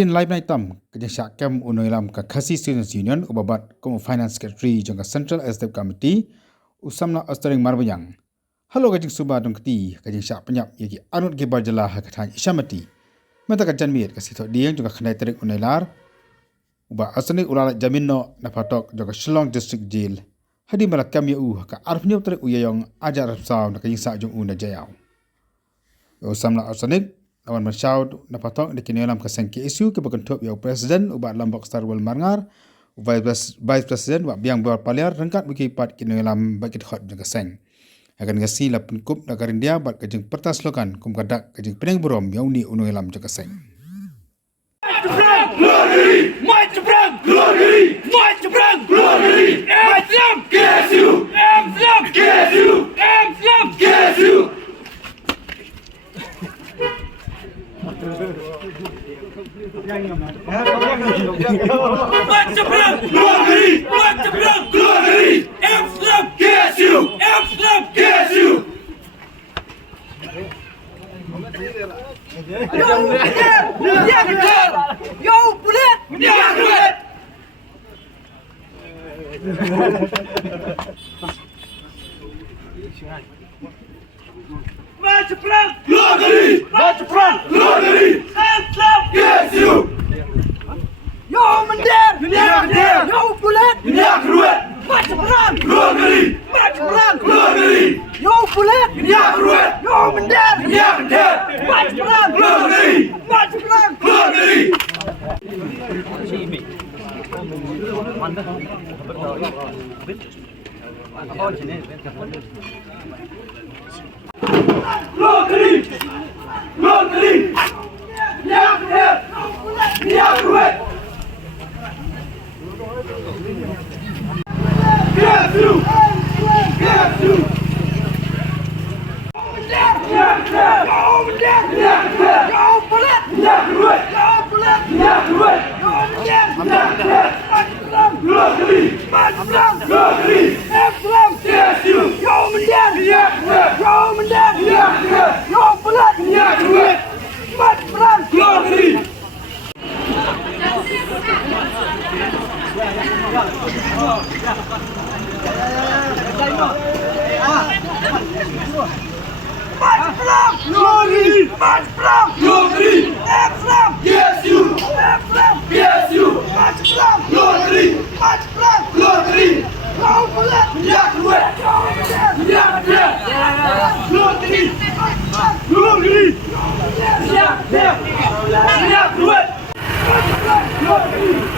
Adin live night tam kejeng syakam unoilam ka Khasi Students Union ubabat kom Finance Secretary jong ka Central Executive Committee usamna astering marbanyang. Halo kejeng suba dong keti kejeng syak penyap yagi anut ge barjala ha kathan isyamati. Meta ka janmiet ka sithok dieng jong ka khandai terik unailar uba asani ulala jaminno na patok jong ka Shillong District Jail. Hadi malakam ya ka arfnyo terik uyayong ajar saw na kejeng sak jong una jayaw. Usamna asanik awan masyawd na patok di kini alam kasengki isu ke berkentup ya presiden ubat lambok star wal marngar vice president wa biang bawal paliar rengkat bagi pat kini alam bakit hot jaga seng akan gasi la penkup nagarin dia bat kajeng pertas lokan kum kadak kajeng peneng berom yauni unu alam jaga seng Glory! Might to brand! Glory! Might to brand! Glory! Amsterdam! KSU! Amsterdam! KSU! Amsterdam! KSU! Might to brand! Glory! Might to brand! Glory! Amsterdam! KSU! Amsterdam! KSU! Yo, bulat! March Frank! Glory! March Frank! Glory! Amsterdam! KSU! Yo, mendir! Yo, bulat! March perang! Glory! March perang! Glory! Yo, bulat! Yo, mendir! March perang! Glory! March perang! Glory! Glory! Glory! KSU! KSU! Yo, bulat! Yo, bulat! Glory! March perang! Glory! Amsterdam! KSU! Yo, mendir! Yo, mendir! Yo, bulat! March perang! Glory! March perang! Glory! March perang! Glory! Amsterdam! KSU! Amsterdam! KSU! March perang! Glory! March perang! Glory! Yo, bulat! Yo, mendir! Glory! Glory! Glory!